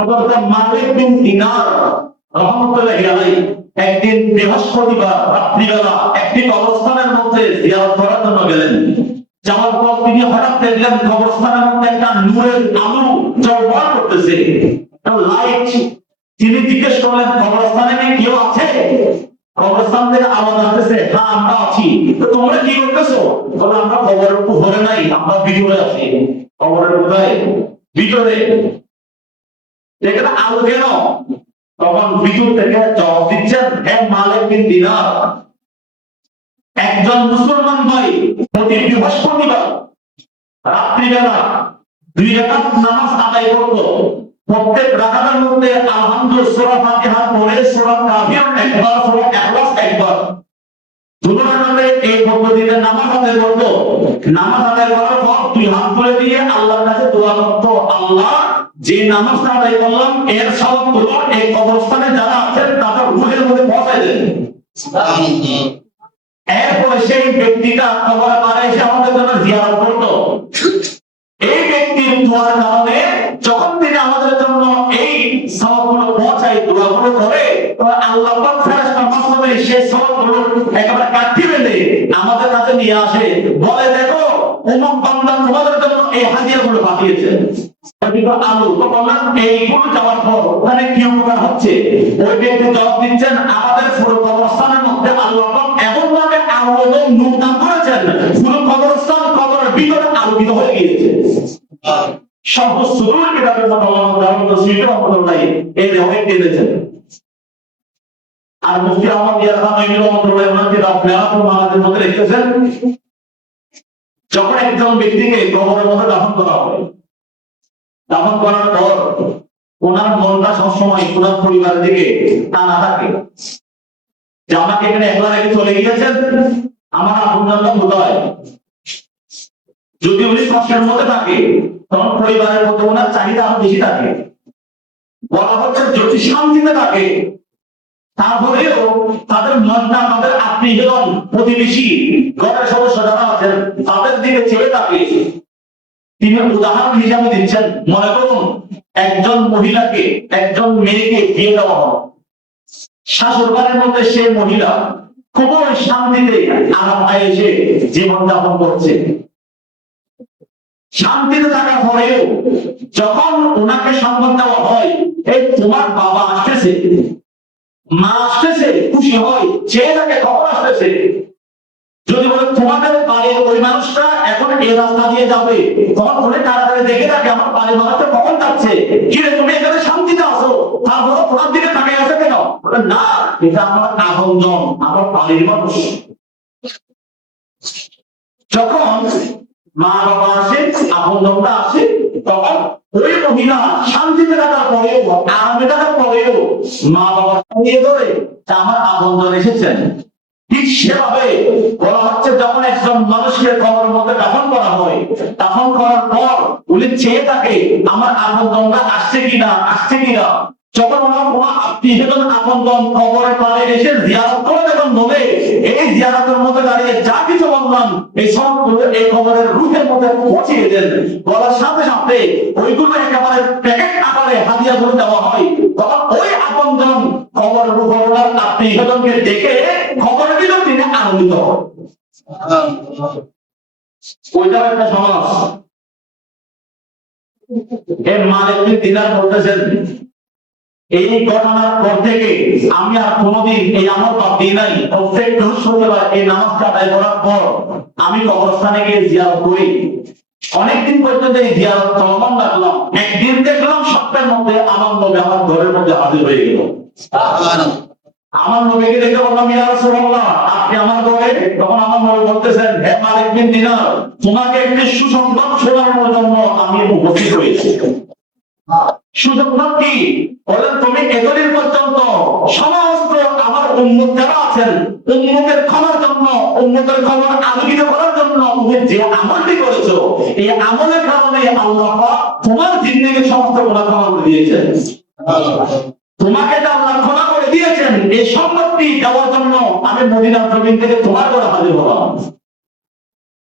হযরত মালিক বিন দিনার রাহমাতুল্লাহি আলাইহি একদিন বৃহস্পতিবার রাত্রিবেলা একটি কবরস্থানের মধ্যে জিয়ারত করার জন্য গেলেন। যাওয়ার পর তিনি হঠাৎ দেখলেন কবরস্থানের মধ্যে একটা নূরের আলো জ্বলজ্বল করতেছে, একটা লাইট। তিনি জিজ্ঞেস করলেন, কবরস্থানে কি কেউ আছে? কবরস্থান থেকে আওয়াজ আসতেছে, হ্যাঁ আমরা আছি। তো তোমরা কি করতেছো? বলে, আমরা কবরের উপরে নাই, আমরা ভিতরে আছি। কবরের কোথায়? ভিতরে। এখানে আলো কেন? তখন ভিতর থেকে জবাব দিচ্ছেন, হে মালিক বিন দিনার, একজন মুসলমান ভাই প্রতি বৃহস্পতিবার রাত্রিবেলা 2 রাকাত নামাজ আদায় করতো। প্রত্যেক রাকাতের মধ্যে আলহামদুলিল্লাহ সূরা ফাতিহা পড়ে সূরা কাফির একবার, সূরা ইখলাস একবার। দুপুরে এই পদ্ধতিতে নামাজ আদায় করতো। নামাজ আদায় করার পর 2 হাত তুলে দিয়ে আল্লাহর কাছে দোয়া করতো, আল্লাহ যে নামাজটা আদায় করলাম এর সওয়াবগুলো এই কবরস্থানে যারা আছেন তাদের রূহের মধ্যে পৌঁছায় দেন। সুবহানাল্লাহ। এরপরে সেই ব্যক্তিটা কবরে পারে এসে আমাদের জন্য জিয়ারত করতো। এই ব্যক্তির দোয়ার কারণে যখন তিনি আমাদের জন্য এই সওয়াবগুলো পৌঁছায়, দোয়াগুলো করে, আল্লাহ পাক ফেরেশতার মাধ্যমে সেই সওয়াবগুলো একেবারে কাটতে বেঁধে আমাদের কাছে নিয়ে আসে, বলে দেখো অমুক বান্দা তোমাদের জন্য এই হাদিয়াগুলো পাঠিয়েছে। আলু তো বললাম এইগুলো যাওয়ার পর ওখানে কি উপকার হচ্ছে? ওই ব্যক্তি জবাব দিচ্ছেন, আমাদের পুরো কবরস্থানের মধ্যে আল্লাহ পাক এমন ভাবে আলো এবং নূর দান করেছেন, পুরো কবরস্থান কবরের ভিতরে আলোকিত হয়ে গিয়েছে। সর্বোচ্চ কিতাবের মধ্যে আল্লাহ এই রেওয়ায়েত দিয়েছেন। আর মুফতি আহমদ ইয়ারহামি রহমাতুল্লাহ ওনার কিতাব মেরাতুল মানাজির মধ্যে লিখেছেন, যখন একজন ব্যক্তিকে কবরের মধ্যে দাফন করা হয়, দাফন করার পর ওনার মনটা সবসময় ওনার পরিবারের দিকে টানা থাকে যে আমাকে এখানে একলা রেখে চলে গিয়েছেন, আমার আপনজন কোথায়? যদি উনি কষ্টের মধ্যে থাকে তখন পরিবারের মধ্যে ওনার চাহিদা আরো বেশি থাকে। বলা হচ্ছে যদি শান্তিতে থাকে তারপরেও তাদের মনটা, তাদের আত্মীয়জন, প্রতিবেশী, ঘরের সদস্য যারা আছেন তাদের দিকে চেয়ে থাকে। তিনি উদাহরণ হিসাবে দিচ্ছেন, মনে করুন একজন মহিলাকে, একজন মেয়েকে বিয়ে দেওয়া হয়, শাশুড় বাড়ির মধ্যে সে মহিলা খুবই শান্তিতে আরাম আয়েশে জীবন যাপন করছে। শান্তিতে থাকার পরেও যখন ওনাকে সংবাদ দেওয়া হয়, এই তোমার বাবা আসতেছে, মা আসতেছে, খুশি হয়, চেয়ে থাকে কখন আসতেছে। যদি বলে তোমাদের বাড়ির ওই মানুষটা এখন এই রাস্তা দিয়ে যাবে, তখন বলে তাড়াতাড়ি দেখে থাকে আমার বাড়ির মানুষটা কখন যাচ্ছে, কিরে তুমি এখানে শান্তিতে আসো, তারপর তোমার দিকে তাকিয়ে আসে কেন? না, এটা আমার আপনজন, আমার বাড়ির মানুষ। যখন মা বাবা আসে, আপনজনটা আসে, তখন ওই মহিলা শান্তিতে থাকার পরেও, আরামে থাকার পরেও মা বাবা নিয়ে ধরে আমার আপনজন এসেছেন। ঠিক সেভাবে বলা হচ্ছে, যখন একজন মানুষকে কবরের মধ্যে দাফন করা হয়, দাফন করার পর উনি চেয়ে থাকে আমার আপনজনরা আসছে কিনা, আসছে কিনা। যখন ওনার কোনো আত্মীয়স্বজন আপনজন কবরের পাড়ে এসে জিয়ারত করে যখন বলে, এই জিয়ারতের মধ্যে দাঁড়িয়ে যা কিছু বললাম এই সবগুলো এই কবরের রূহের মধ্যে পৌঁছিয়ে দেন। বলার সাথে সাথে ওইগুলো একেবারে প্যাকেট আকারে হাদিয়াগুলো দেওয়া হয়। তখন ওই আপনজন কবরের রূহের আত্মীয়স্বজনকে দেখে খবরের দিলেও তিনি আনন্দিত হন। ওইটাও একটা সমাজ। এর মালিক বিন দিনার বলতেছেন, এই ঘটনার পর থেকে আমি আর কোনোদিন এই আমল বাদ দিই নাই। প্রত্যেক বৃহস্পতিবার এই নামাজটা আদায় করার পর আমি কবরস্থানে গিয়ে জিয়ারত করি। অনেকদিন পর্যন্ত এই জিয়ারত চলমান রাখলাম। একদিন দেখলাম সপ্তাহের মধ্যে আমার নবী আমার ঘরের মধ্যে হাজির হয়ে গেল। আমার নবীকে দেখে বললাম, ইয়া রাসূলুল্লাহ আপনি আমার ঘরে? তখন আমার নবী বলতেছেন, হে মালিক বিন দিনার, তোমাকে একটি সুসংবাদ শোনানোর জন্য আমি উপস্থিত হয়েছি। সুসংবাদ কি? বলেন, তুমি এতদিন পর্যন্ত সমস্ত আমার উম্মত যারা আছেন, উম্মতের ক্ষমার জন্য, উম্মতের ক্ষমার আলোকিত করার জন্য তুমি যে আমলটি করেছো, এই আমলের কারণে আল্লাহ পাক তোমার জিন্দেগীর সমস্ত গুনাহ ক্ষমা করে দিয়েছেন। তোমাকে যে আল্লাহ ক্ষমা করে দিয়েছেন, এই সম্পত্তি দেওয়ার জন্য আমি মদিনার জমিন থেকে তোমার ঘরে হাজির হলাম।